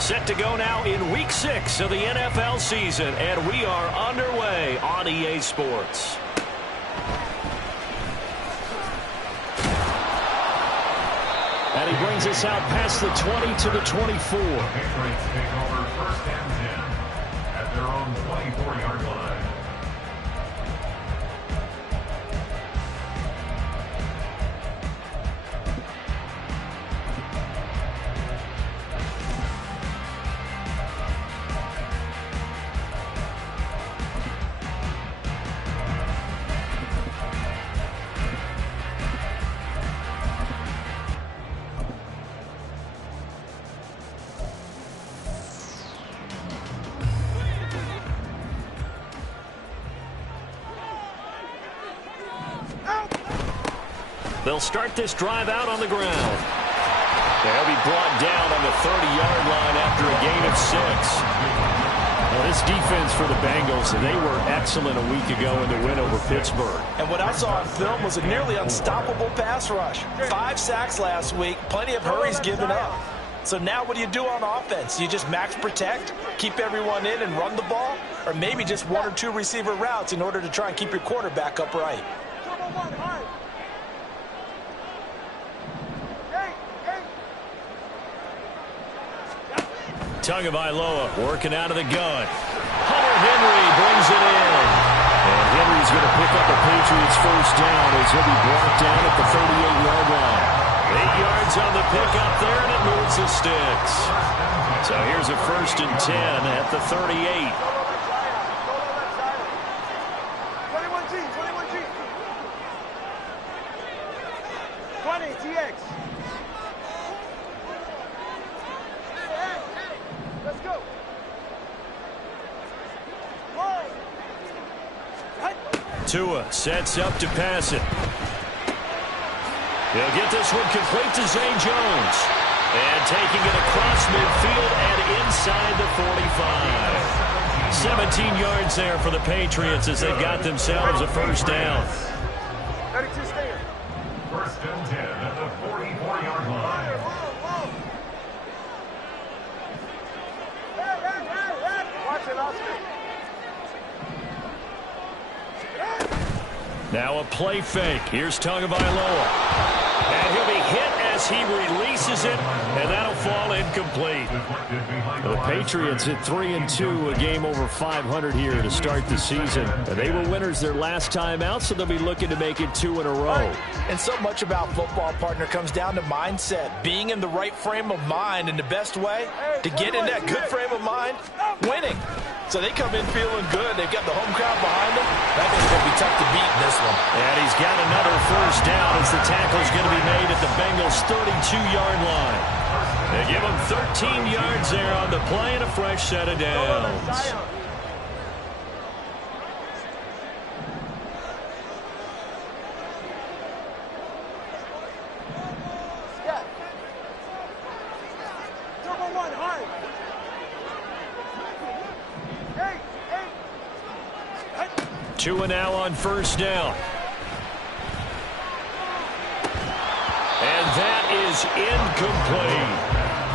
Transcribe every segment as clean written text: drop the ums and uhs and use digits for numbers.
Set to go now in Week 6 of the NFL season, and we are underway on EA Sports. And he brings us out past the 20 to the 24. Patriots take over first and 10 at their own 24-yard line. They'll start this drive out on the ground. They'll be brought down on the 30-yard line after a gain of 6. Well, this defense for the Bengals, they were excellent a week ago in the win over Pittsburgh. And what I saw on film was a nearly unstoppable pass rush. 5 sacks last week, plenty of hurries given up. So now what do you do on offense? You just max protect, keep everyone in and run the ball, or maybe just 1 or 2 receiver routes in order to try and keep your quarterback upright. Tagovailoa working out of the gun. Hunter Henry brings it in. And Henry's going to pick up a Patriots first down as he'll be brought down at the 38-yard line. 8 yards on the pickup there, and it moves the sticks. So here's a first and 10 at the 38. 21G. 20 TX. Let's go. Tua sets up to pass it. He'll get this one complete to Zay Jones. And taking it across midfield and inside the 45. 17 yards there for the Patriots as they've got themselves a first down. 32 stand. First and 10 at the 44-yard line. Watch it, Oscar. Now a play fake. Here's Tagovailoa. And he'll be hit as he releases it, and that'll fall incomplete. The Patriots at 3-2, a game over 500 here to start the season. And they were winners their last time out, so they'll be looking to make it 2 in a row. And so much about football, partner, comes down to mindset. Being in the right frame of mind, and the best way to get in that good frame of mind, winning. So they come in feeling good. They've got the home crowd behind them. That one's going to be tough to beat in this one. And he's got another first down as the tackle's going to be made at the Bengals' 32-yard line. They give him 13 yards there on the play and a fresh set of downs. Tua now on first down. And that is incomplete.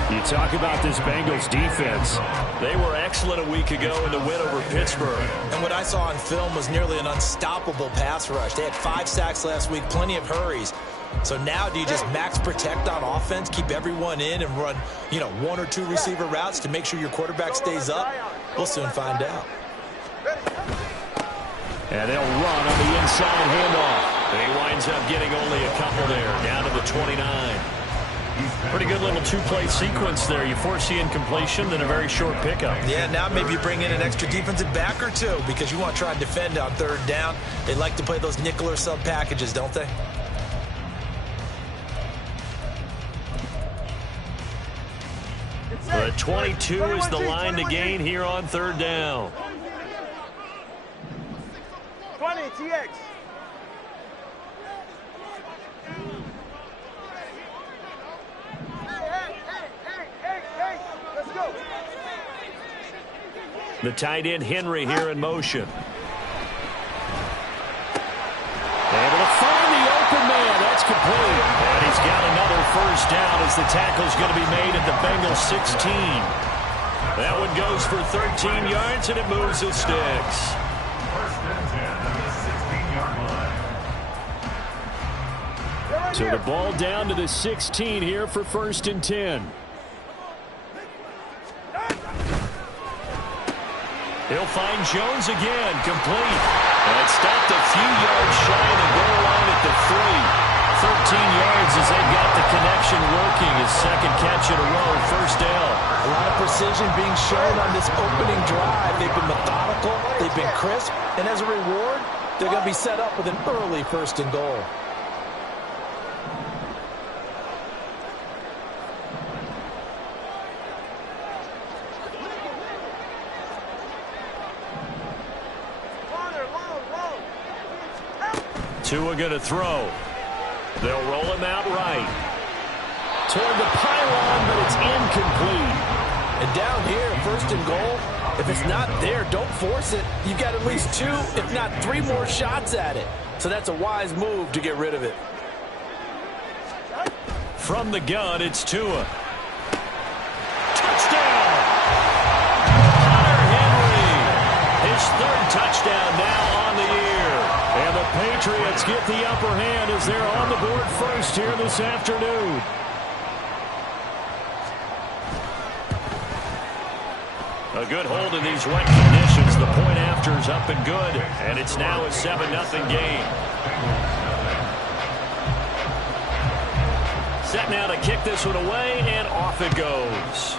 You talk about this Bengals defense. They were excellent a week ago in the win over Pittsburgh. And what I saw on film was nearly an unstoppable pass rush. They had 5 sacks last week, plenty of hurries. So now do you just max protect on offense, keep everyone in and run, 1 or 2 receiver routes to make sure your quarterback stays up? We'll soon find out. And they'll run on the inside handoff. And he winds up getting only a couple there, down to the 29. Pretty good little 2-play sequence there. You force the incompletion, then a very short pickup. Yeah, now maybe you bring in an extra defensive back or 2 because you want to try and defend on 3rd down. They like to play those nickel or sub packages, don't they? The 22 is the line to gain here on 3rd down. 20 TX. Hey, let's go. The tight end Henry here in motion. Able to find the open man. That's complete. And he's got another first down as the tackle's going to be made at the Bengals 16. That one goes for 13 yards, and it moves the sticks. First and 10 at the 16-yard line. So the ball down to the 16 here for first and 10. He'll find Jones again, complete. And stopped a few yards shy of the goal line at the 3. 13 yards as they've got the connection working. His second catch in a row, first down. A lot of precision being shown on this opening drive. They've been methodical, they've been crisp, and as a reward, they're going to be set up with an early first and goal. Tua going to throw. They'll roll him out right. Toward the pylon, but it's incomplete. And down here, first and goal, if it's not there, don't force it. You've got at least 2, if not 3 more shots at it. So that's a wise move to get rid of it. From the gun, it's Tua. Touchdown! Hunter Henry. His 3rd touchdown now on the year. And the Patriots get the upper hand as they're on the board first here this afternoon. A good hold in these wet conditions. The point after is up and good, and it's now a 7-0 game. Set now to kick this one away, and off it goes.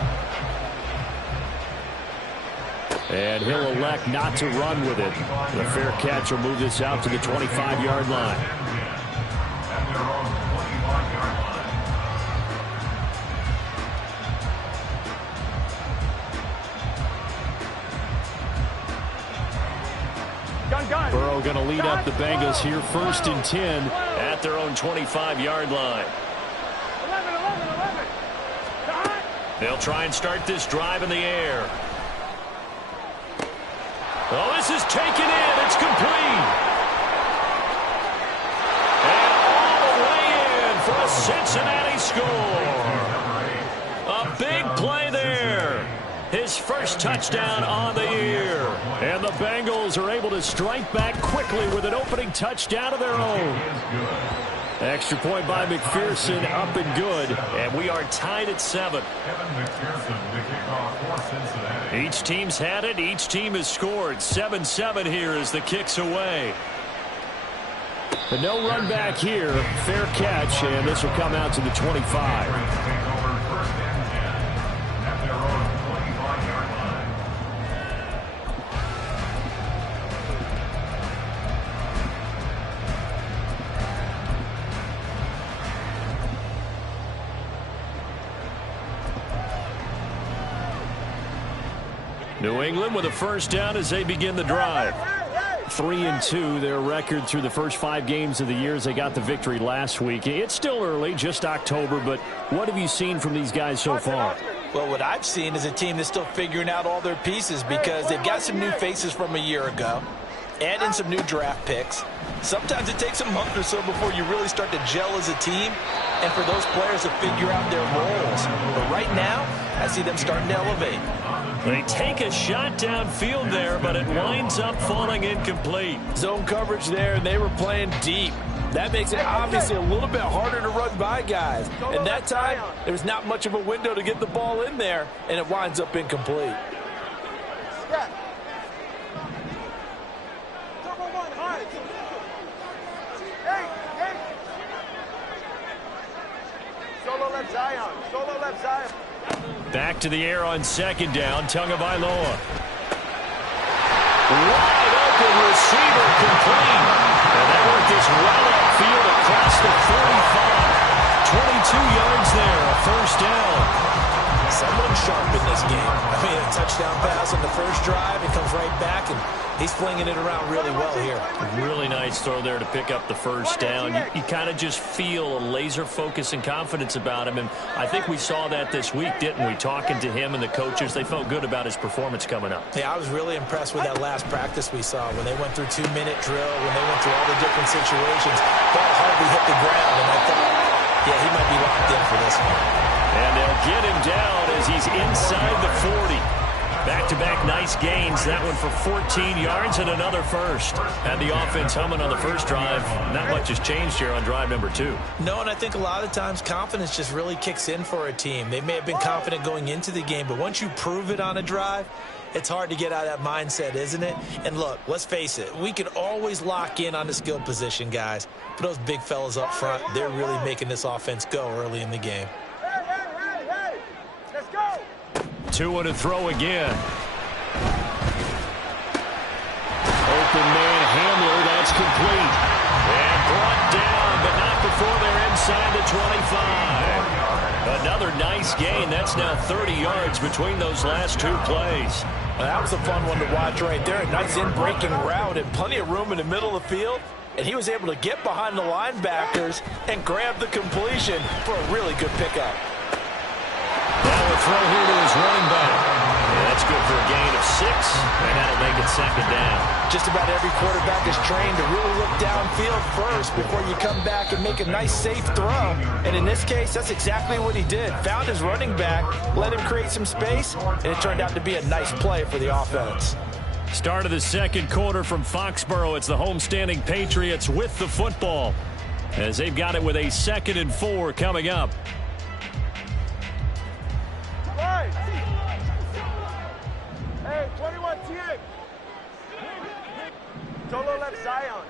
And he'll elect not to run with it. The fair catch will move this out to the 25-yard line. At their own 25-yard line. Burrow going to lead up the Bengals here first and 10 at their own 25-yard line. 11. They'll try and start this drive in the air. Oh, this is taken in. It's complete. And all the way in for a Cincinnati score. A big play there. His first touchdown on the year. And the Bengals are able to strike back quickly with an opening touchdown of their own. Extra point by McPherson, up and good. And we are tied at 7. Kevin McPherson to kick off for Cincinnati. Each team's had it. Each team has scored. 7-7 here as the kick's away. But no run back here. Fair catch, and this will come out to the 25. Take over first and 10 at their own 25-yard line. New England with a first down as they begin the drive. 3-2, their record through the first 5 games of the year as they got the victory last week. It's still early, just October, but what have you seen from these guys so far? Well, what I've seen is a team that's still figuring out all their pieces because they've got some new faces from a year ago, add in some new draft picks. Sometimes it takes a month or so before you really start to gel as a team and for those players to figure out their roles. But right now, I see them starting to elevate. They take a shot downfield there, but it winds up falling incomplete. Zone coverage there, and they were playing deep. That makes it obviously a little bit harder to run by guys. And that time, there's not much of a window to get the ball in there, and it winds up incomplete. Solo left Zion. Back to the air on second down. Tagovailoa. Wide open receiver complete. And that worked this well upfield across the 45. 22 yards there, a first down. Someone sharp in this game. I mean, a touchdown pass on the first drive. It comes right back, and he's flinging it around really well here. Really nice throw there to pick up the first down. You kind of just feel a laser focus and confidence about him, and I think we saw that this week, didn't we? Talking to him and the coaches, they felt good about his performance coming up. Yeah, I was really impressed with that last practice we saw when they went through 2-minute drill, when they went through all the different situations. Ball hardly hit the ground, and I thought, yeah, he might be locked in for this one. And they'll get him down as he's inside the 40. Back-to-back nice gains. That one for 14 yards and another first. Had the offense humming on the first drive. Not much has changed here on drive number 2. No, and I think a lot of times confidence just really kicks in for a team. They may have been confident going into the game, but once you prove it on a drive, it's hard to get out of that mindset, isn't it? And look, let's face it, we can always lock in on the skill position, guys. But those big fellas up front, they're really making this offense go early in the game. Hey, let's go. 2 to throw again. Open man Hamler, that's complete. And brought down, but not before they're inside the 25. Another nice gain. That's now 30 yards between those last 2 plays. Well, that was a fun one to watch right there. A nice in-breaking route and plenty of room in the middle of the field. And he was able to get behind the linebackers and grab the completion for a really good pickup. Now a throw here to his running back. Yeah, that's good for a gain of 6, and that'll make it second down. Just about every quarterback is trained to really look downfield first before you come back and make a nice, safe throw. And in this case, that's exactly what he did. Found his running back, let him create some space, and it turned out to be a nice play for the offense. Start of the second quarter from Foxborough. It's the homestanding Patriots with the football, as they've got it with a 2nd and 4 coming up. Right. Hey, 21 TX. Solo left Zion.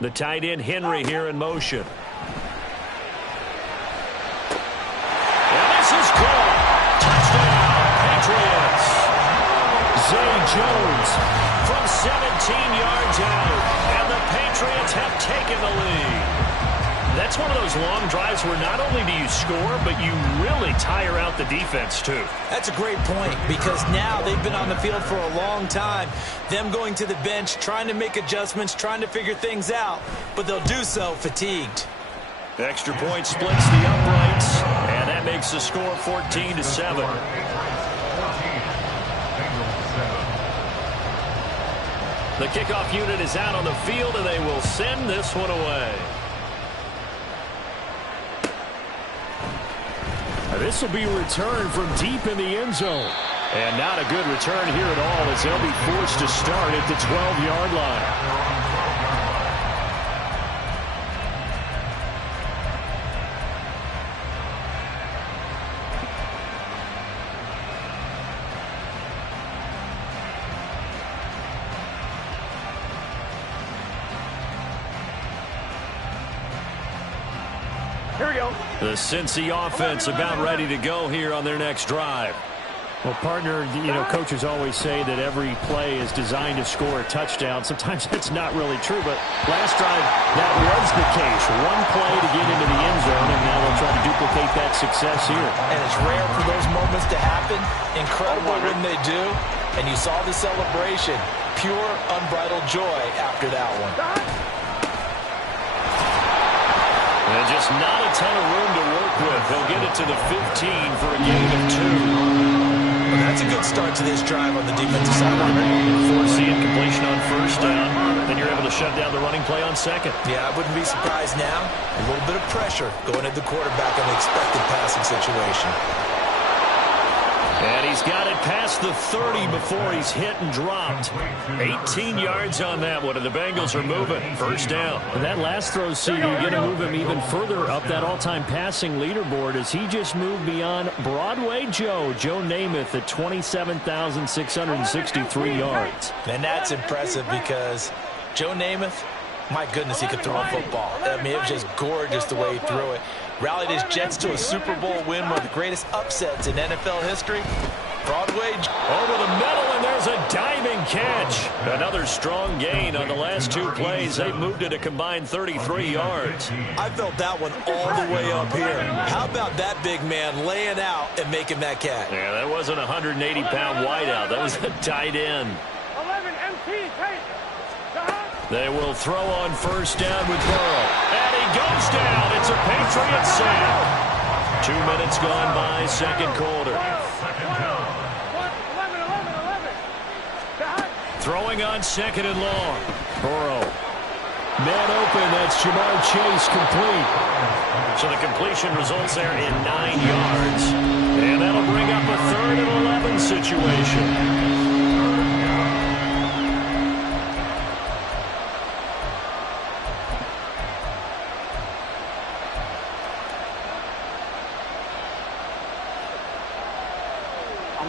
The tight end Henry here in motion. And this is good. Touchdown, Patriots. Zay Jones from 17 yards out. And the Patriots have taken the lead. That's one of those long drives where not only do you score, but you really tire out the defense, too. That's a great point, because now they've been on the field for a long time. Them going to the bench, trying to make adjustments, trying to figure things out, but they'll do so fatigued. Extra point splits the uprights, and that makes the score 14-7. The kickoff unit is out on the field, and they will send this one away. This will be returned from deep in the end zone. And not a good return here at all, as they'll be forced to start at the 12-yard line. Here we go. The Cincy offense about ready to go here on their next drive. Well, partner, coaches always say that every play is designed to score a touchdown. Sometimes that's not really true, but last drive, that was the case. One play to get into the end zone, and now they'll try to duplicate that success here. And it's rare for those moments to happen. Incredible when they do. And you saw the celebration. Pure, unbridled joy after that one. And just not a ton of room to work with. They'll get it to the 15 for a gain of 2. Well, that's a good start to this drive on the defensive sideline. Forcing completion on first down. Then you're able to shut down the running play on second. Yeah, I wouldn't be surprised now. A little bit of pressure going at the quarterback on the expected passing situation. And he's got it past the 30 before he's hit and dropped. 18 yards on that one, and the Bengals are moving. First down. And that last throw, you're going to move him even further up that all-time passing leaderboard as he just moved beyond Broadway Joe Namath at 27,663 yards. And that's impressive because Joe Namath, my goodness, he could throw a football. I mean, it was just gorgeous the way he threw it. Rallied his Jets to a Super Bowl win, one of the greatest upsets in NFL history. Broadway over the middle, and there's a diving catch. Another strong gain on the last 2 plays. They've moved it a combined 33 yards. I felt that one all the way up here. How about that big man laying out and making that catch? Yeah, that wasn't a 180-pound wideout. That was a tight end. 11 MT, take. They will throw on first down with Burrow. And he goes down. It's a Patriot sack. 2 minutes gone by, second quarter. 11. Throwing on second and long. Burrow. Man open. That's Jamar Chase complete. So the completion results there in 9 yards. And that'll bring up a 3rd and 11 situation.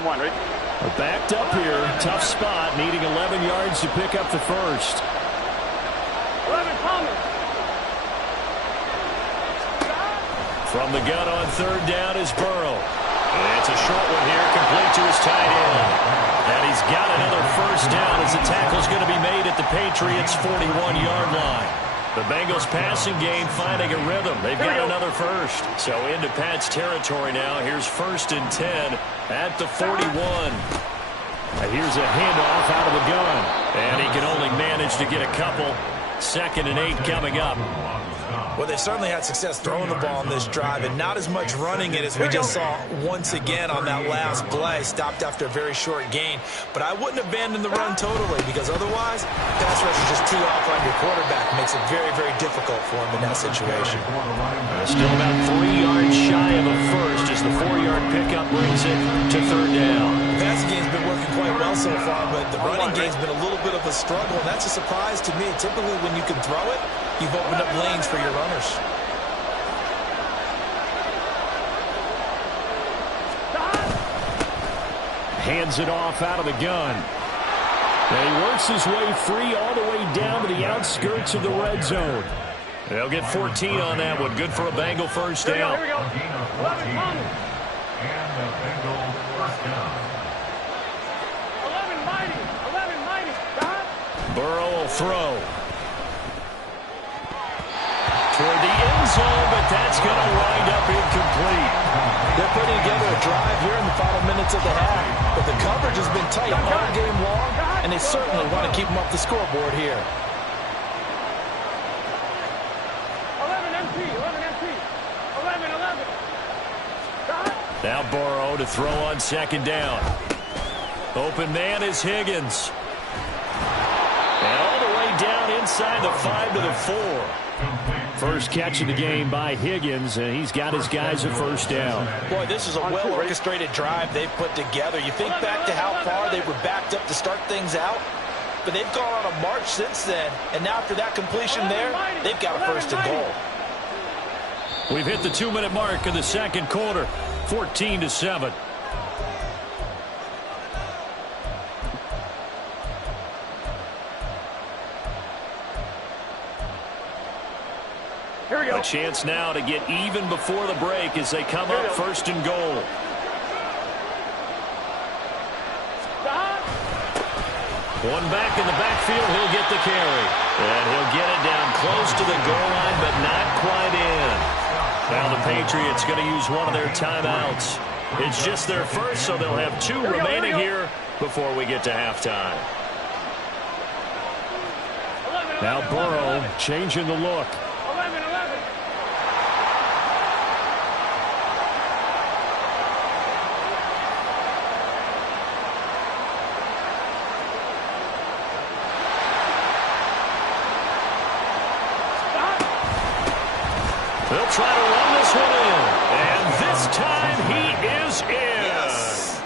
We're backed up here. Tough spot, needing 11 yards to pick up the first. 11 Thomas. From the gun on 3rd down is Burrow. And it's a short one here, complete to his tight end. And he's got another first down as the tackle's going to be made at the Patriots' 41-yard line. The Bengals passing game finding a rhythm. They've got another first. So into Pat's territory now. Here's 1st and 10 at the 41. And here's a handoff out of the gun. And he can only manage to get a couple. 2nd and 8 coming up. Well, they certainly had success throwing the ball on this drive, and not as much running it as we just saw once again on that last play. Stopped after a very short gain. But I wouldn't abandon the run totally, because otherwise, pass rush is just too off on your quarterback. Makes it very, very difficult for him in that situation. Still about 3 yards shy of a first as the 4-yard pickup brings it to 3rd down. The passing game's been working quite well so far, but the running game's been a little bit of a struggle, and that's a surprise to me. Typically, when you can throw it, you've opened up lanes for your runners. Hands it off out of the gun. And he works his way free all the way down to the outskirts of the red zone. They'll get 14 on that one. Good for a Bengal first down. Here we go. 11 Thomas. And the Bengals first down. 11 Mighty. 11 Mighty. Burrow will throw. Toward the end zone, but that's going to wind up incomplete. They're putting together a drive here in the final minutes of the half, but the coverage has been tight all game long, and they certainly want to keep them off the scoreboard here. 11 MT. 11 MT. 11. 11. Now Burrow to throw on 2nd down. Open man is Higgins. And all the way down inside the 5 to the 4. First catch of the game by Higgins, and he's got his guys a first down. Boy, this is a well-orchestrated drive they've put together. You think back to how far they were backed up to start things out, but they've gone on a march since then, and now after that completion there, they've got a 1st and goal. We've hit the 2-minute mark of the 2nd quarter, 14-7. Here we go. A chance now to get even before the break as they come up 1st and goal. One back in the backfield, he'll get the carry. And he'll get it down close to the goal line, but not quite in. Now the Patriots going to use one of their timeouts. It's just their first, so they'll have 2 remaining here before we get to halftime. Now Burrow changing the look. 11. 11. They'll try to run this one in. And this time he is in. Yes.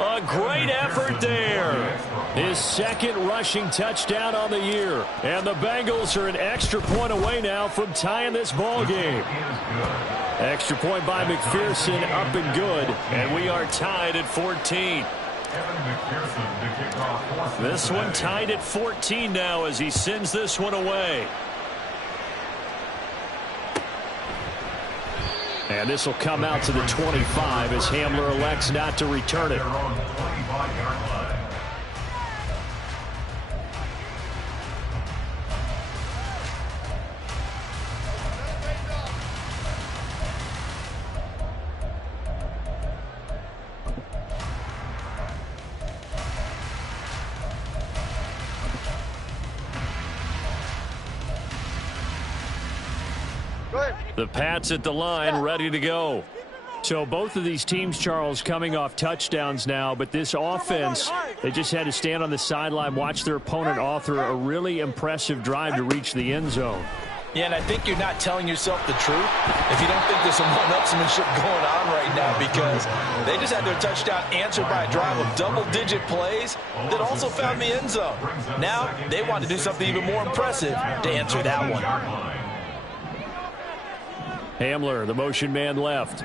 A great effort there. His 2nd rushing touchdown on the year. And the Bengals are an extra point away now from tying this ball game. Extra point by McPherson, up and good. And we are tied at 14. This one tied at 14 now as he sends this one away. And this will come out to the 25 as Hamler elects not to return it. The Pats at the line, ready to go. So both of these teams, Charles, coming off touchdowns now, but this offense, they just had to stand on the sideline, watch their opponent author a really impressive drive to reach the end zone. Yeah, and I think you're not telling yourself the truth if you don't think there's some one-upsmanship going on right now, because they just had their touchdown answered by a drive of double-digit plays that also found the end zone. Now they want to do something even more impressive to answer that one. Hamler, the motion man left.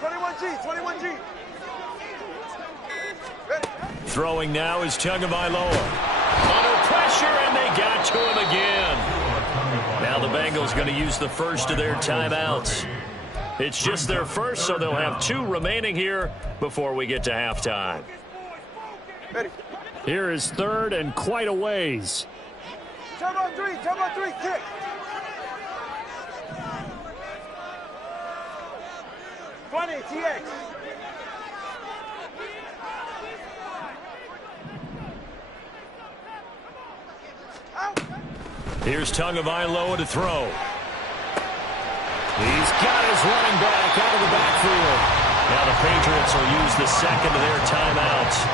21G, 21G. Throwing now is Tagovailoa. Under pressure, and they got to him again. Now the Bengals going to use the first of their timeouts. It's just their first, so they'll have 2 remaining here before we get to halftime. Here is 3rd and quite a ways. Turbo 3, kick. Funny, TX. Here's Tagovailoa to throw. He's got his running back out of the backfield. Now the Patriots will use the second of their timeouts,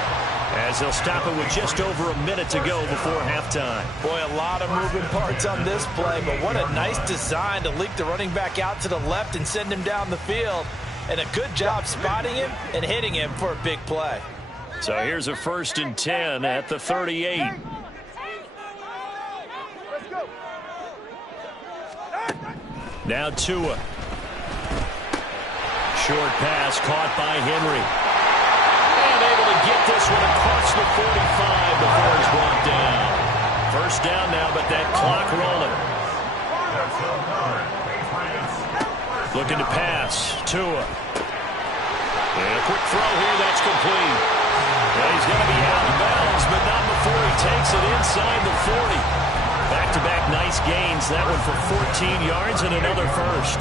as they'll stop it with just over a minute to go before halftime. Boy, a lot of moving parts on this play, but what a nice design to leak the running back out to the left and send him down the field. And a good job spotting him and hitting him for a big play. So here's a 1st and 10 at the 38. Let's go. Now Tua. Short pass caught by Henry. And able to get this one across the 45 before it's brought down. First down now, but that clock rolling. Looking to pass. Tua. And a quick throw here. That's complete. Well, he's going to be out of bounds, but not before he takes it inside the 40. Back-to-back nice gains. That one for 14 yards and another first.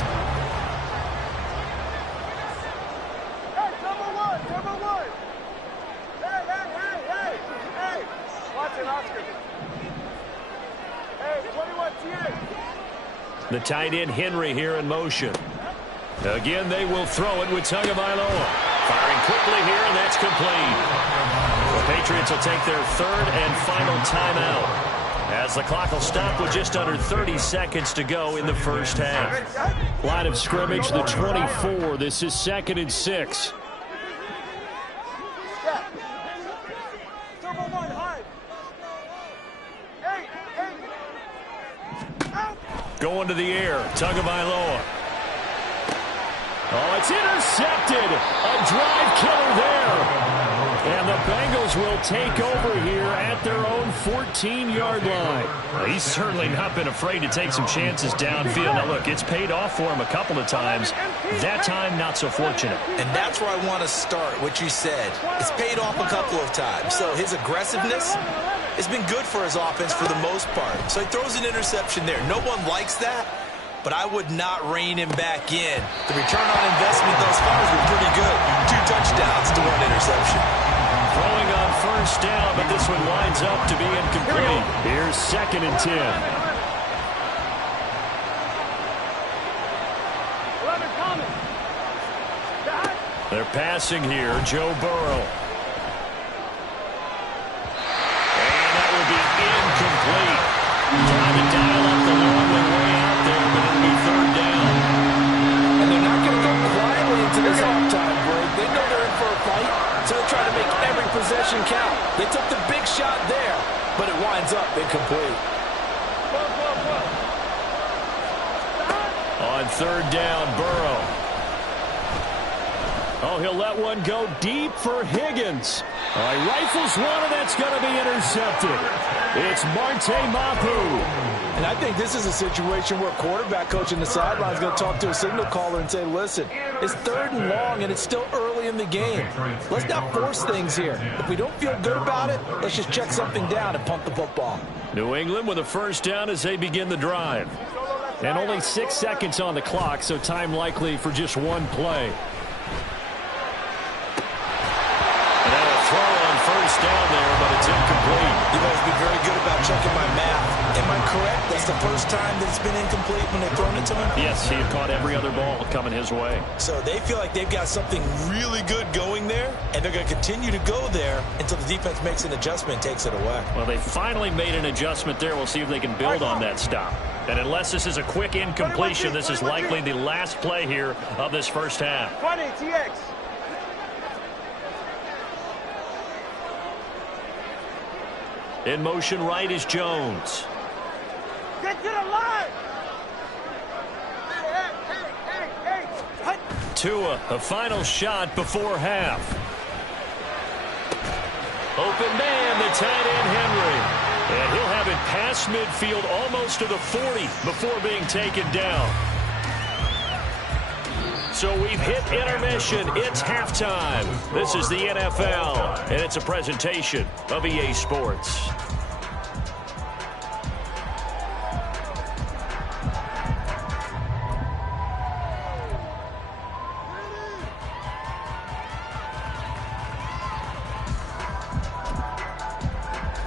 Hey, number one. Hey. Watch it, Oscar. Hey, 21 TA. The tight end Henry here in motion. Again, they will throw it with Tagovailoa. Firing quickly here, and that's complete. The Patriots will take their 3rd and final timeout, as the clock will stop with just under 30 seconds to go in the first half. Line of scrimmage, the 24. This is 2nd and 6. Turbo 1, hide. Hey. Out. Going to the air, Tagovailoa. Oh, it's intercepted. A drive killer there. And the Bengals will take over here at their own 14-yard line. Well, he's certainly not been afraid to take some chances downfield. Now, look, it's paid off for him a couple of times. That time, not so fortunate. And that's where I want to start, what you said. It's paid off a couple of times. So his aggressiveness has been good for his offense for the most part. So he throws an interception there. No one likes that, but I would not rein him back in. The return on investment thus far has been pretty good. 2 touchdowns to 1 interception. Throwing on first down, but this one winds up to be incomplete. Here's 2nd and 10. 11 coming. They're passing here, Joe Burrow. And that will be incomplete. Trying to dial up the long way out there, but it'll be 3rd down. And they're not going to go quietly into this halftime break. They know they're in for a fight, so they're trying to make every possession count. They took the big shot there, but it winds up incomplete. On 3rd down, Burrow. Oh, he'll let one go deep for Higgins. All right, rifles one, and that's going to be intercepted. It's Marte Mapu. And I think this is a situation where quarterback coach in the sideline is going to talk to a signal caller and say, listen, it's 3rd and long, and it's still early in the game. Let's not force things here. If we don't feel good about it, let's just check something down and punt the football. New England with a first down as they begin the drive. And only 6 seconds on the clock, so time likely for just one play. And now a throw on first down there, but it's incomplete. You guys be very good about checking my math. Am I correct? That's the first time that it's been incomplete when they've thrown it to him? Yes, he had caught every other ball coming his way. So they feel like they've got something really good going there, and they're going to continue to go there until the defense makes an adjustment and takes it away. Well, they finally made an adjustment there. We'll see if they can build on that stop. And unless this is a quick incompletion, this is likely the last play here of this first half. 20, TX. In motion right is Jones. Get to the line. Hey. Tua, a final shot before half. Open man, the tight end Henry. And he'll have it past midfield almost to the 40 before being taken down. So we've hit intermission. It's halftime. This is the NFL, and it's a presentation of EA Sports.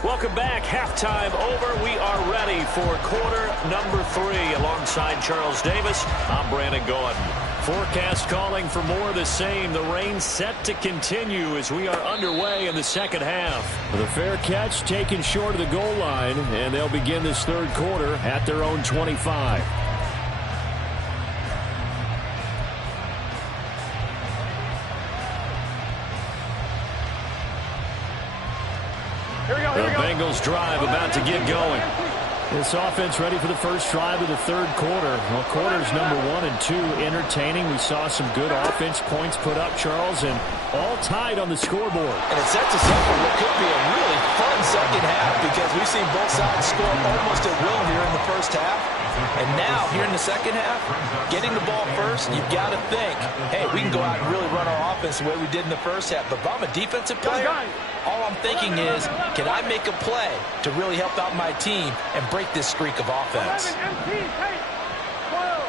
Welcome back. Halftime over. We are ready for quarter number 3. Alongside Charles Davis, I'm Brandon Gordon. Forecast calling for more of the same. The rain set to continue as we are underway in the second half. The fair catch taken short of the goal line, and they'll begin this third quarter at their own 25. The Bengals drive about to get going. This offense ready for the first drive of the third quarter. Well, quarters number 1 and 2 entertaining. We saw some good offense points put up, Charles, and all tied on the scoreboard. And it sets us up for what could be a really fun second half because we've seen both sides score almost at will here in the first half. And now, here in the second half, getting the ball first, you've got to think, hey, we can go out and really run our offense the way we did in the first half. But if I'm a defensive player, all I'm thinking is, can I make a play to really help out my team and break this streak of offense? 11 MT, take. 12.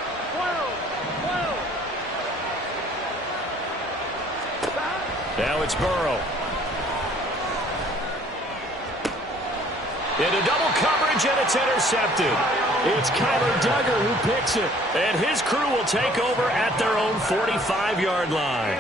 Now it's Burrow. Into double coverage, and it's intercepted. It's Kyler Duggar who picks it. And his crew will take over at their own 45-yard line.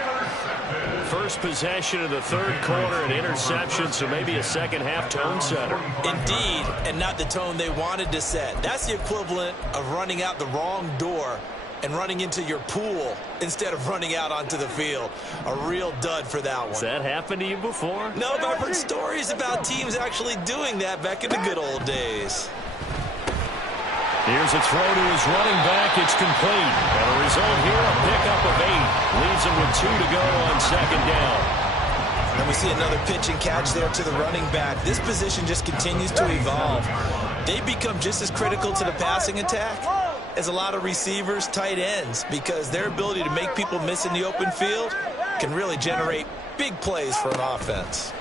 First possession of the third quarter, an interception, so maybe a second-half tone setter. Indeed, and not the tone they wanted to set. That's the equivalent of running out the wrong door and running into your pool instead of running out onto the field. A real dud for that one. Has that happened to you before? No, but I've heard stories about teams actually doing that back in the good old days. Here's a throw to his running back. It's complete. And a result here, a pickup of 8. Leaves him with 2 to go on second down. And we see another pitch and catch there to the running back. This position just continues to evolve. They become just as critical to the passing attack as a lot of receivers, tight ends, because their ability to make people miss in the open field can really generate big plays for an offense.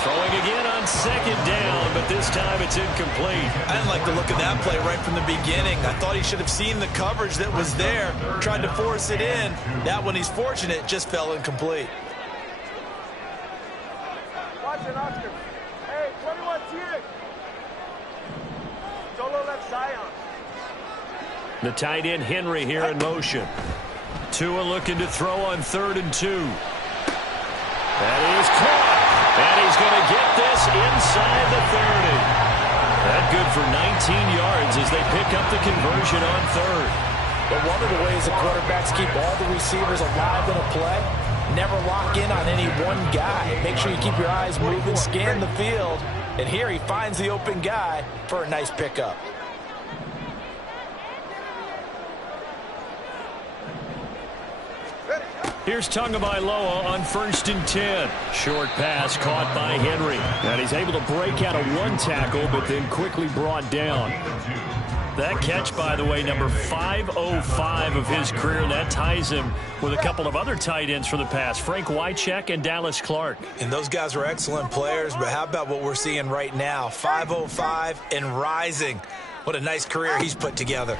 Throwing again on second down, but this time it's incomplete. I didn't like the look of that play right from the beginning. I thought he should have seen the coverage that was there, tried to force it in. That one, he's fortunate, just fell incomplete. Watch it, Oscar. Hey, 21 TX. Solo left Zion. The tight end Henry here in motion. Tua looking to throw on 3rd and 2. That is caught. And he's going to get this inside the 30. That good for 19 yards as they pick up the conversion on 3rd. But one of the ways the quarterbacks keep all the receivers alive in a play, never lock in on any one guy. Make sure you keep your eyes moving, scan the field. And here he finds the open guy for a nice pickup. Here's Tagovailoa on 1st and 10. Short pass caught by Henry. And he's able to break out of one tackle, but then quickly brought down. That catch, by the way, number 505 of his career. That ties him with a couple of other tight ends for the past, Frank Wycheck and Dallas Clark. And those guys are excellent players, but how about what we're seeing right now? 505 and rising. What a nice career he's put together.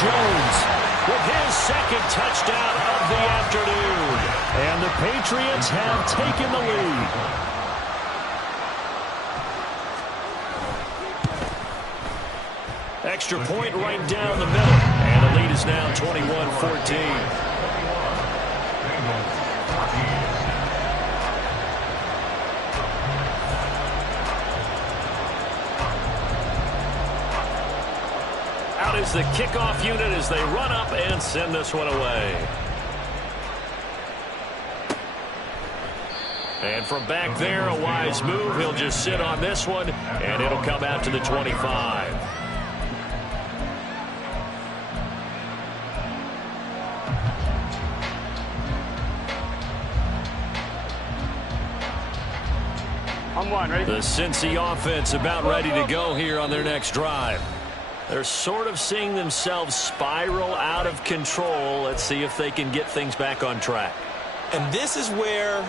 Jones with his second touchdown of the afternoon. And the Patriots have taken the lead. Extra point right down the middle. And the lead is now 21-14. Out is the kickoff unit as they run up and send this one away. And from back there, a wise move. He'll just sit on this one, and it'll come out to the 25. I'm one, ready? The Cincy offense about ready to go here on their next drive. They're sort of seeing themselves spiral out of control. Let's see if they can get things back on track. And this is where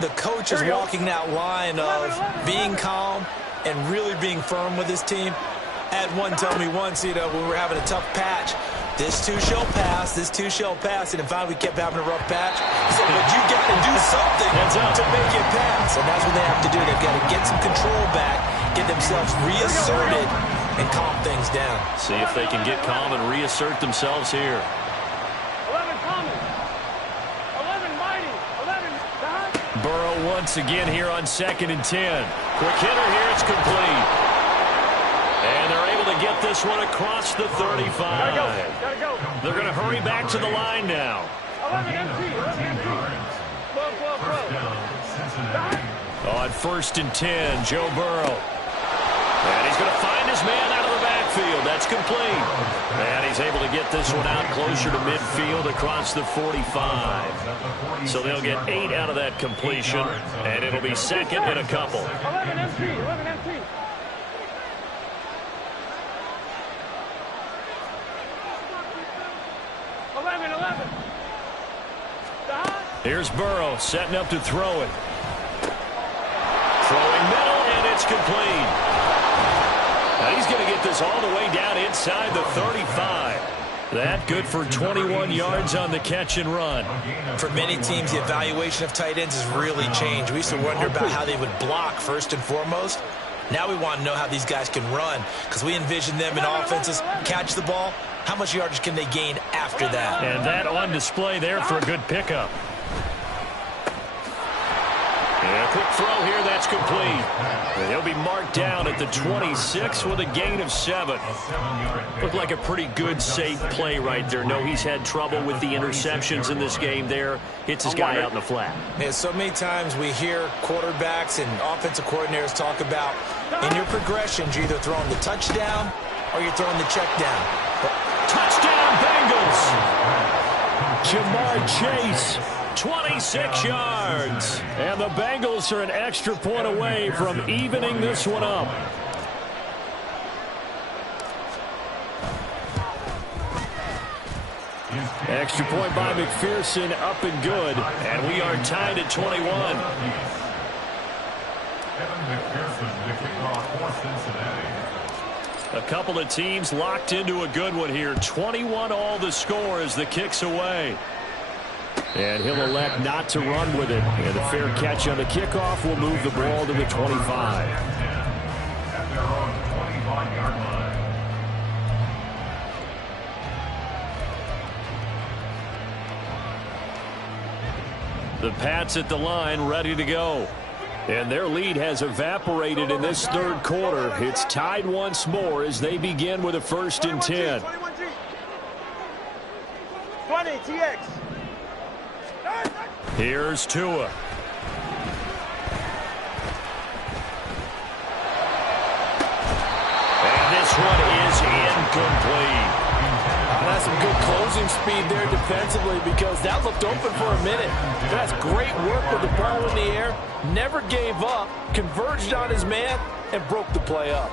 the coach is walking that line of being calm and really being firm with his team. I had one tell me once, when we were having a tough patch, this too shall pass, this too shall pass. And in fact, we kept having a rough patch. He said, but you got to do something to make it pass. And that's what they have to do. They've got to get some control back, get themselves reasserted, and calm things down. See if they can get calm and reassert themselves here. 11 common. 11 mighty. 11 behind. Burrow once again here on 2nd and 10. Quick hitter here. It's complete. And they're able to get this one across the 35. Gotta go. They're going to hurry back to the line now. 11 MT. 11 MT. Flow. On 1st and 10, Joe Burrow. And he's going to find his man out of the backfield. That's complete. And he's able to get this one out closer to midfield across the 45. So they'll get 8 out of that completion, and it'll be second and a couple. 11 MT. 11 MT. Here's Burrow setting up to throw it. Throwing middle, and it's complete. Now he's going to get this all the way down inside the 35. That good for 21 yards on the catch and run. For many teams, the evaluation of tight ends has really changed. We used to wonder about how they would block first and foremost. Now we want to know how these guys can run, because we envision them in offenses catch the ball. How much yardage can they gain after that? And that on display there for a good pickup. And a quick throw here, that's complete. And he'll be marked down at the 26 with a gain of 7. Looked like a pretty good, safe play right there. No, he's had trouble with the interceptions in this game there. Hits his guy out in the flat. Yeah, so many times we hear quarterbacks and offensive coordinators talk about in your progressions, you're either throwing the touchdown or you're throwing the check down. Touchdown, Bengals! Jamar Chase, 26 yards. And the Bengals are an extra point away from evening this one up. Extra point by McPherson, up and good. And we are tied at 21. A couple of teams locked into a good one here. 21 all the score as the kick's away. And he'll elect not to run with it. And a fair catch on the kickoff will move the ball to the 25. At their own 25-yard line. The Pats at the line, ready to go. And their lead has evaporated in this third quarter. It's tied once more as they begin with a 1st and 10. 20 TX. Here's Tua. And this one is incomplete. That's some good closing speed there defensively, because that looked open for a minute. That's great work with the ball in the air. Never gave up, converged on his man, and broke the play up.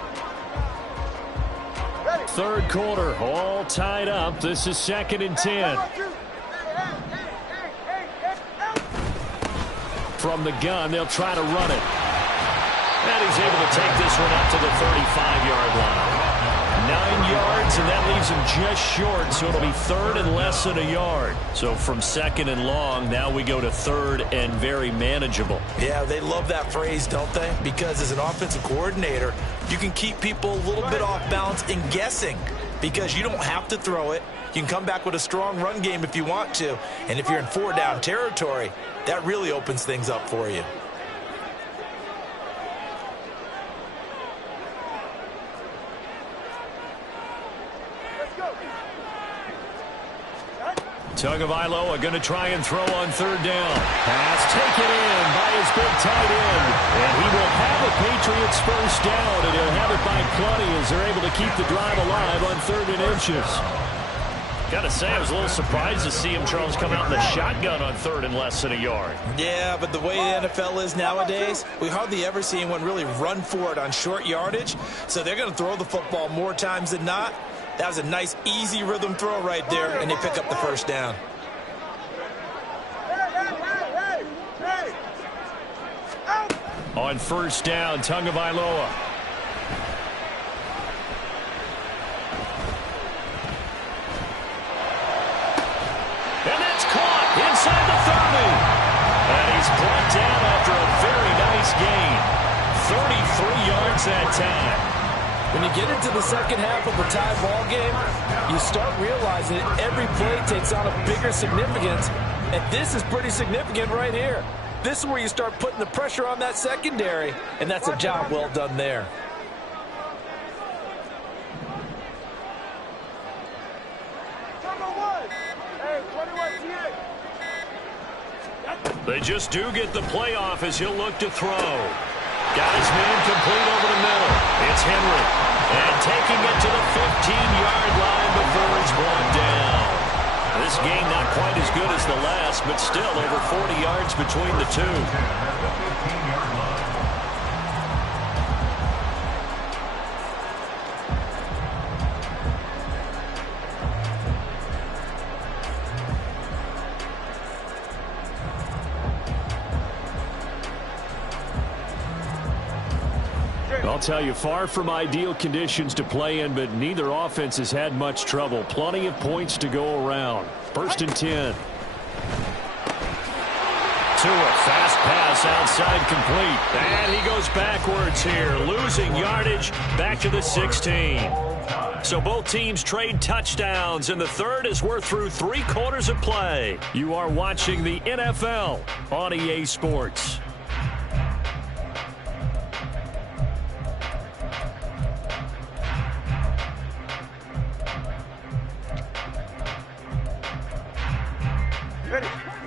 Third quarter, all tied up. This is 2nd and 10. From the gun, they'll try to run it. And he's able to take this one up to the 35-yard line. 9 yards, and that leaves him just short, so it'll be third and less than a yard. So from second and long, now we go to third and very manageable. Yeah, they love that phrase, don't they? Because as an offensive coordinator, you can keep people a little bit off balance and guessing because you don't have to throw it. You can come back with a strong run game if you want to. And if you're in 4-down territory, that really opens things up for you. Tagovailoa going to try and throw on third down. Pass taken in by his big tight end. And he will have a Patriots first down, and he'll have it by plenty as they're able to keep the drive alive on 3rd and inches. Got to say, I was a little surprised to see him, Charles, come out in the shotgun on 3rd and less than a yard. Yeah, but the way the NFL is nowadays, we hardly ever see anyone really run for it on short yardage. So they're going to throw the football more times than not. That was a nice, easy rhythm throw right there, and they pick up the first down. On first down, Tagovailoa. And that's caught inside the 30. And he's brought down after a very nice gain. 33 yards that time. When you get into the second half of a tie ball game, you start realizing that every play takes on a bigger significance, and this is pretty significant right here. This is where you start putting the pressure on that secondary, and that's a job well done there. They just do get the play off as he'll look to throw. Got his man complete over the middle. It's Henry. And taking it to the 15-yard line before it's brought down. This game not quite as good as the last, but still over 40 yards between the two. I'll tell you, far from ideal conditions to play in, but neither offense has had much trouble. Plenty of points to go around. 1st and 10. Tua, fast pass outside complete. And he goes backwards here, losing yardage back to the 16. So both teams trade touchdowns, and the third as we're through 3 quarters of play. You are watching the NFL on EA Sports.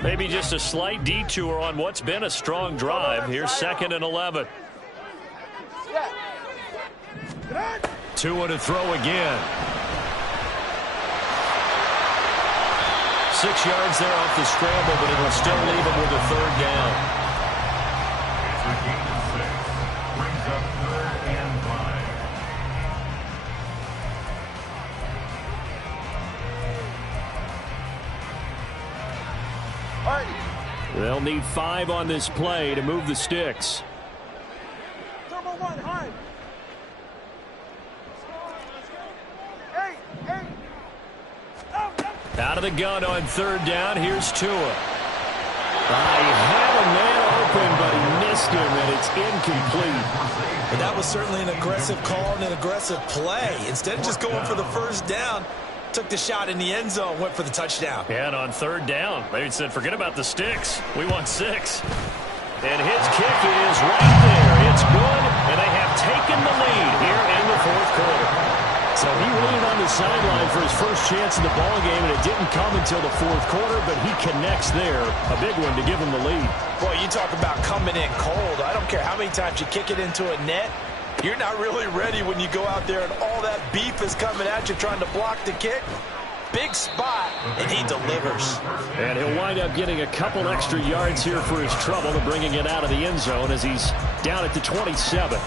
Maybe just a slight detour on what's been a strong drive. Here's 2nd and 11. Tua to throw again. 6 yards there off the scramble, but it'll still leave him with a 3rd down. It's a gain of 6. Brings up 3rd and 5. They'll need 5 on this play to move the sticks. Turbo 1, high. 8. Out of the gun on 3rd down. Here's Tua. He had a man open, but he missed him, and it's incomplete. And that was certainly an aggressive call and an aggressive play. Instead of just going for the first down, took the shot in the end zone, went for the touchdown. And on 3rd down, they said, forget about the sticks. We want 6. And his kick is right there. It's good, and they have taken the lead here in the 4th quarter. So he waited on the sideline for his first chance in the ballgame, and it didn't come until the 4th quarter, but he connects there. A big one to give him the lead. Boy, you talk about coming in cold. I don't care how many times you kick it into a net. You're not really ready when you go out there and all that beef is coming at you trying to block the kick. Big spot, and he delivers. And he'll wind up getting a couple extra yards here for his trouble and bringing it out of the end zone as he's down at the 27.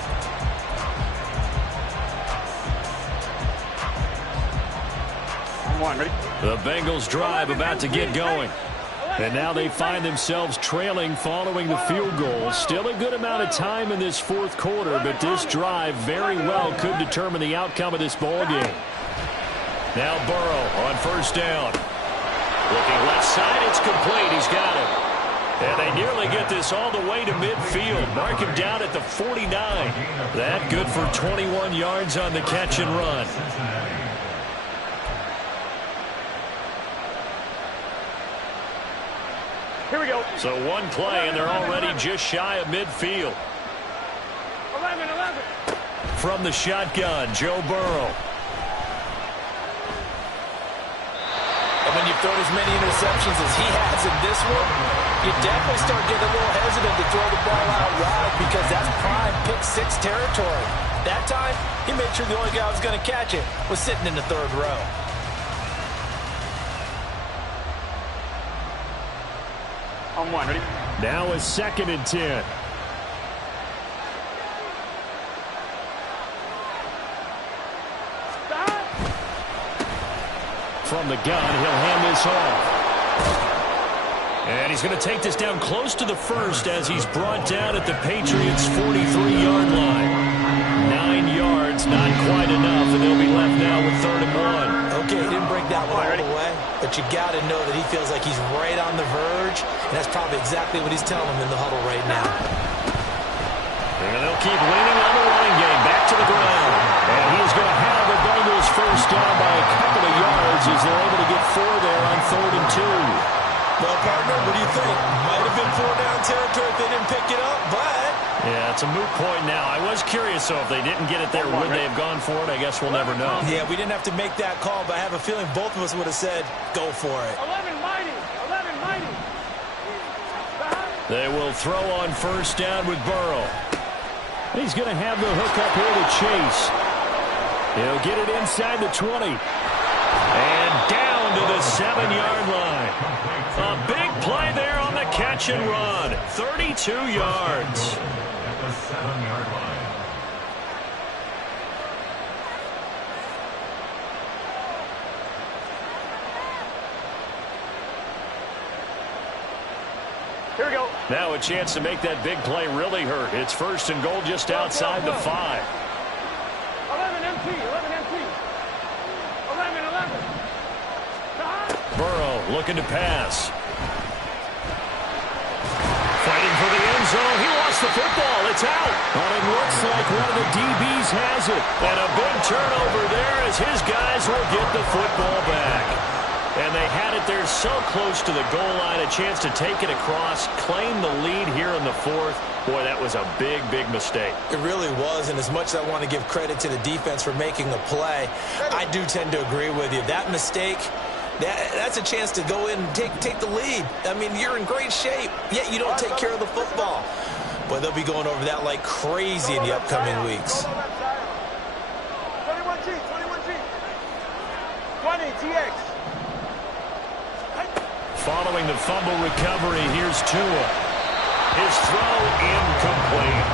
Ready? The Bengals drive about to get going. And now they find themselves trailing following the field goal. Still a good amount of time in this fourth quarter, but this drive very well could determine the outcome of this ball game. Now Burrow on first down. Looking left side, it's complete. He's got it. And they nearly get this all the way to midfield. Mark him down at the 49. That good for 21 yards on the catch and run. Here we go. So one play, and they're already just shy of midfield. 11. From the shotgun, Joe Burrow. And when you've thrown as many interceptions as he has in this one, you definitely start getting a little hesitant to throw the ball out wide because that's prime pick-6 territory. That time, he made sure the only guy who was going to catch it was sitting in the third row. On one, ready? Now a 2nd and 10. Stop. From the gun, he'll hand this off. And he's going to take this down close to the first as he's brought down at the Patriots' 43-yard line. 9 yards, not quite enough, and they'll be left now with 3rd and 1. Okay, he didn't break that one all the way, but you got to know that he feels like he's right on the verge, and that's probably exactly what he's telling him in the huddle right now. And they'll keep leaning on the running game, back to the ground. And he's going to have the Bengals first down by a couple of yards as they're able to get 4 there on 3rd and 2. Well, partner, what do you think? Might have been 4-down territory if they didn't pick it up, but... Yeah, it's a moot point now. I was curious, though, if they didn't get it there, would they have gone for it? I guess we'll never know. Yeah, we didn't have to make that call, but I have a feeling both of us would have said, go for it. 11 mighty. Stop. They will throw on first down with Burrow. He's going to have the hook up here to Chase. He'll get it inside the 20. And down to the 7-yard line. A big play there on the catch and run. 32 yards. At the 7-yard line. Here we go. Now a chance to make that big play really hurt. It's 1st and goal just outside the 5. 11 MT. 11. Stop. Burrow looking to pass. Fighting for the end zone. He lost the football. It's out. But it looks like one of the DBs has it. And a big turnover there as his guys will get the football back. And they had it there so close to the goal line. A chance to take it across, claim the lead here in the 4th. Boy, that was a big, big mistake. It really was, and as much as I want to give credit to the defense for making the play, I do tend to agree with you. That mistake, that's a chance to go in and take the lead. I mean, you're in great shape, yet you don't take care of the football. But they'll be going over that like crazy in the upcoming weeks. 21G. 20 TX. Following the fumble recovery, here's Tua. His throw incomplete.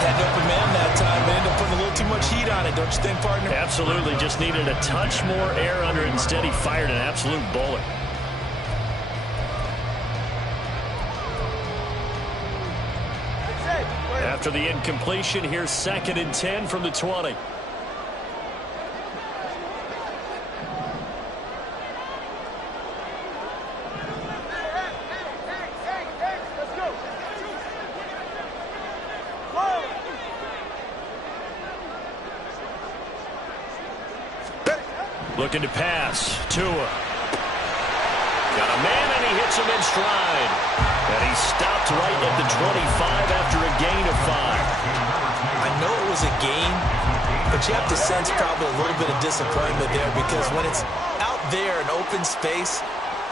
Had an open man that time, but ended up putting a little too much heat on it, don't you think, partner? Absolutely. Just needed a touch more air under it. Instead, he fired an absolute bullet. After the incompletion, here's 2nd and 10 from the 20. Looking to pass. Tua. Got a man, and he hits him in stride. And he's stopped right at the 25 after a gain of 5. I know it was a gain, but you have to sense probably a little bit of disappointment there because when it's out there in open space,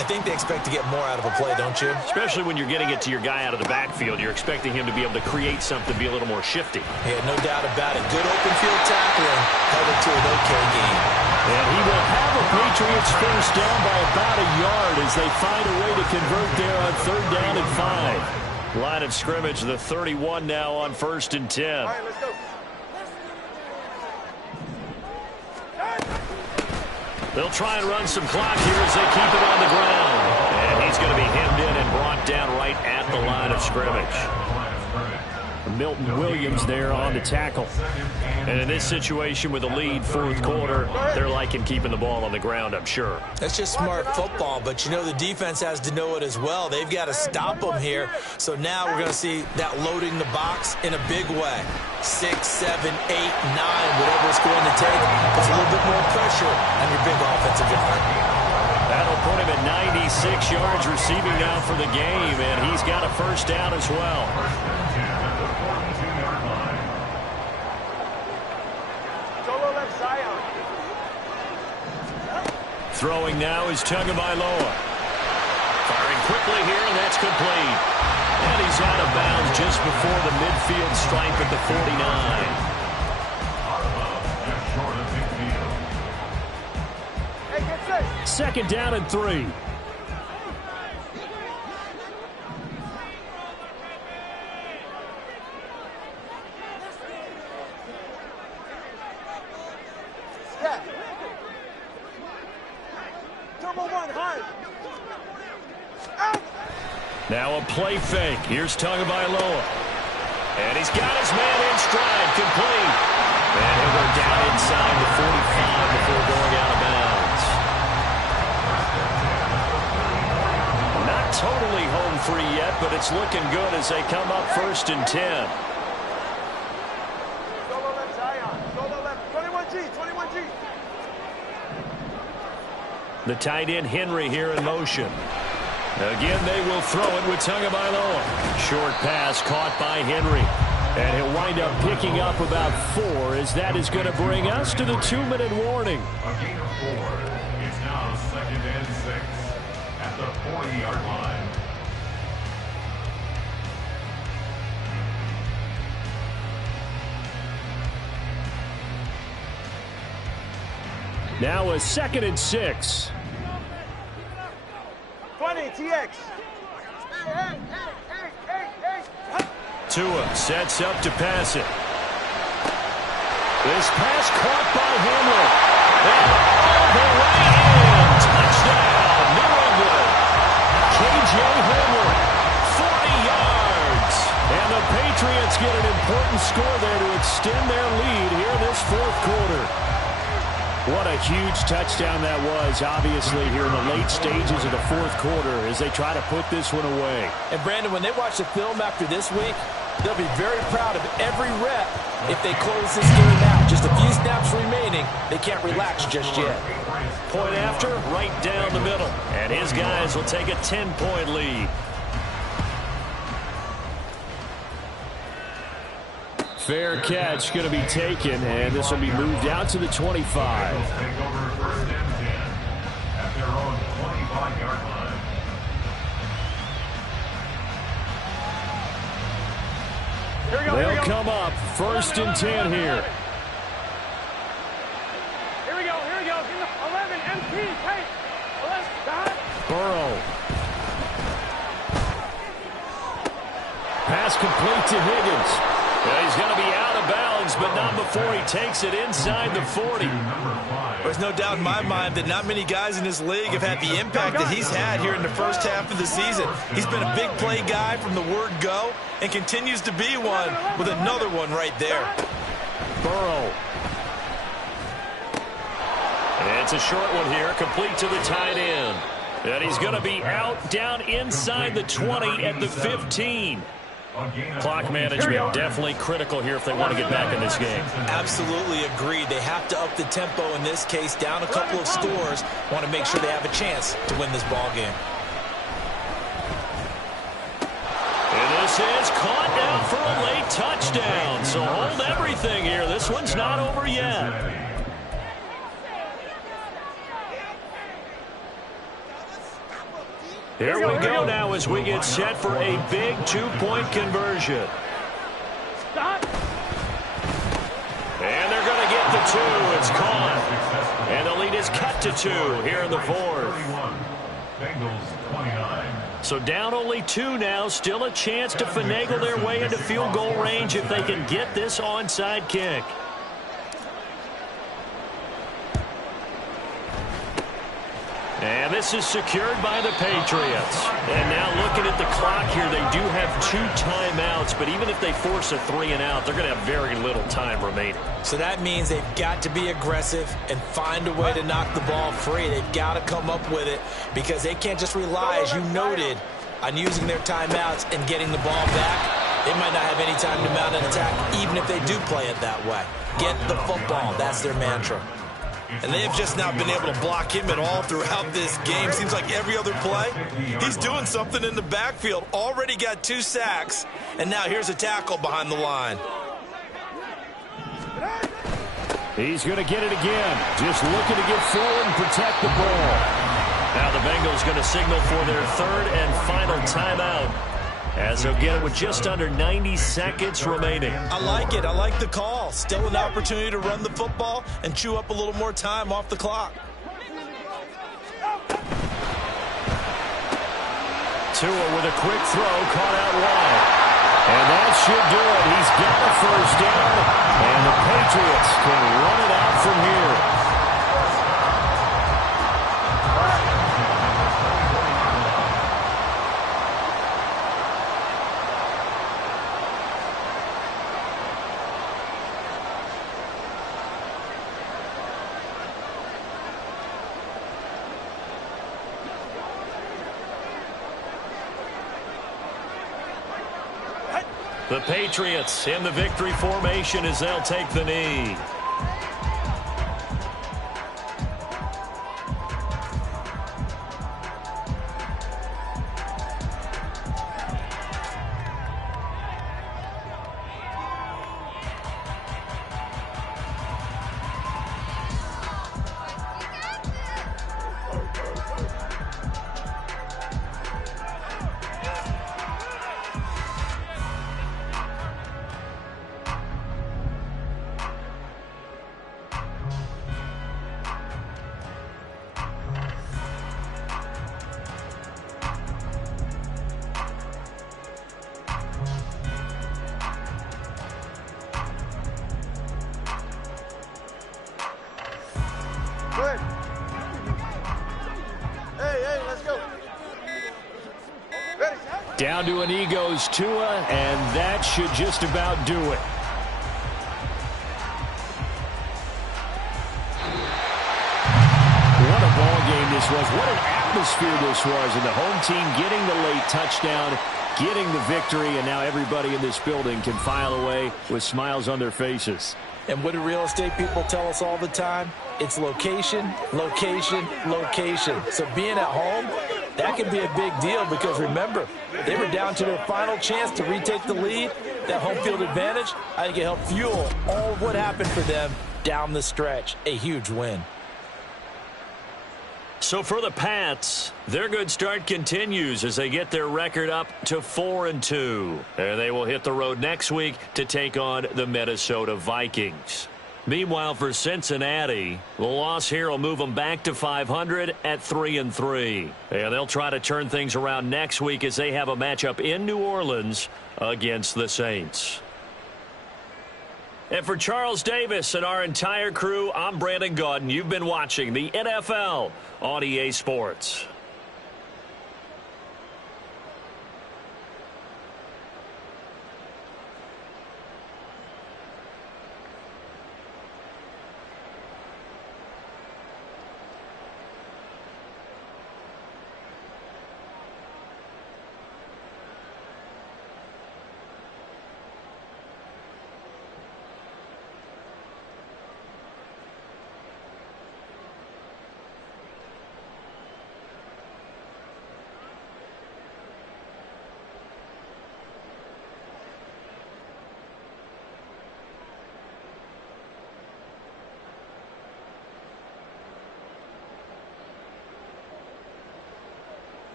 I think they expect to get more out of a play, don't you? Especially when you're getting it to your guy out of the backfield. You're expecting him to be able to create something, be a little more shifty. Yeah, no doubt about it. Good open field tackling. Held it to an okay game. And he will have a Patriots first down by about a yard as they find a way to convert there on 3rd down and 5. Line of scrimmage, the 31 now on 1st and 10. All right, let's go. They'll try and run some clock here as they keep it on the ground. And He's going to be hemmed in and brought down right at the line of scrimmage. Milton Williams there on the tackle. And in this situation with a lead fourth quarter, they're liking keeping the ball on the ground, I'm sure. That's just smart football, but you know the defense has to know it as well. They've got to stop them here. So now we're going to see that loading the box in a big way. 6, 7, 8, 9, whatever it's going to take, puts a little bit more pressure on your big offensive line. That'll put him at 96 yards receiving now for the game, and he's got a first down as well. Throwing now is Tagovailoa. Firing quickly here, and that's complete. And he's out of bounds just before the midfield stripe at the 49. Second down and 3. Now a play fake. Here's Tagovailoa. And he's got his man in stride, complete. And he'll go down inside the 45 before going out of bounds. Not totally home free yet, but it's looking good as they come up 1st and 10. Solo left, Zion. Solo left. 21G, 21G. The tight end Henry here in motion. Again, they will throw it with Tagovailoa. Short pass caught by Henry. And he'll wind up picking up about 4 as that is going to bring us to the 2-minute warning. A gain of 4. It's now 2nd and 6 at the 40-yard line. Now a 2nd and 6. 20, TX. Tua sets up to pass it. This pass caught by Henry. And all the way in. Touchdown, New England. K.J. Henry, 40 yards. And the Patriots get an important score there to extend their lead here in this fourth quarter. What a huge touchdown that was, obviously, here in the late stages of the fourth quarter as they try to put this one away. And, Brandon, when they watch the film after this week, they'll be very proud of every rep if they close this game out. Just a few snaps remaining. They can't relax just yet. Point after, right down the middle. And his guys will take a 10-point lead. Fair catch going to be taken, and this will be moved out to the 25. Take over 1st and 10 at their own 25-yard line. They'll come up 1st and 10 here. Here we go. 11, MT, take. 11, stop. Burrow. Pass complete to Higgins. Yeah, he's going to be out of bounds, but not before he takes it inside the 40. There's no doubt in my mind that not many guys in this league have had the impact that he's had here in the first half of the season. He's been a big play guy from the word go and continues to be one with another one right there. Burrow. And it's a short one here, complete to the tight end. And he's going to be out down inside the 20 at the 15. Clock management definitely critical here if they want to get back in this game. Absolutely agreed. They have to up the tempo in this case, down a couple of scores. Want to make sure they have a chance to win this ball game. And this is caught now for a late touchdown. So hold everything here. This one's not over yet. Here we go now as we get set for a big two-point conversion. Stop. And they're going to get the 2. It's caught. And the lead is cut to 2 here in the fourth. Bengals 29. So down only 2 now. Still a chance to finagle their way into field goal range if they can get this onside kick. And this is secured by the Patriots. And now looking at the clock here, they do have 2 timeouts, but even if they force a 3-and-out, they're going to have very little time remaining. So that means they've got to be aggressive and find a way to knock the ball free. They've got to come up with it because they can't just rely, as you noted, on using their timeouts and getting the ball back. They might not have any time to mount an attack, even if they do play it that way. Get the football. That's their mantra. And they have just not been able to block him at all throughout this game. Seems like every other play, he's doing something in the backfield. Already got 2 sacks, and now here's a tackle behind the line. He's going to get it again. Just looking to get forward and protect the ball. Now the Bengals going to signal for their 3rd and final timeout, as they'll get it with just under 90 seconds remaining. I like it. I like the call. Still an opportunity to run the football and chew up a little more time off the clock. Tua with a quick throw, caught out wide. And that should do it. He's got a first down, and the Patriots can run it out from here. The Patriots in the victory formation as they'll take the knee. Down to an knee goes Tua, and that should just about do it. What a ball game this was. What an atmosphere this was. And the home team getting the late touchdown, getting the victory, and now everybody in this building can file away with smiles on their faces. And what do real estate people tell us all the time? It's location, location, location. So being at home, that can be a big deal because, remember, they were down to their final chance to retake the lead. That home field advantage, I think it helped fuel all of what happened for them down the stretch. A huge win. So for the Pats, their good start continues as they get their record up to 4-2. And they will hit the road next week to take on the Minnesota Vikings. Meanwhile, for Cincinnati, the loss here will move them back to 500 at 3-3. And they'll try to turn things around next week as they have a matchup in New Orleans against the Saints. And for Charles Davis and our entire crew, I'm Brandon Gaudin. You've been watching the NFL on EA Sports.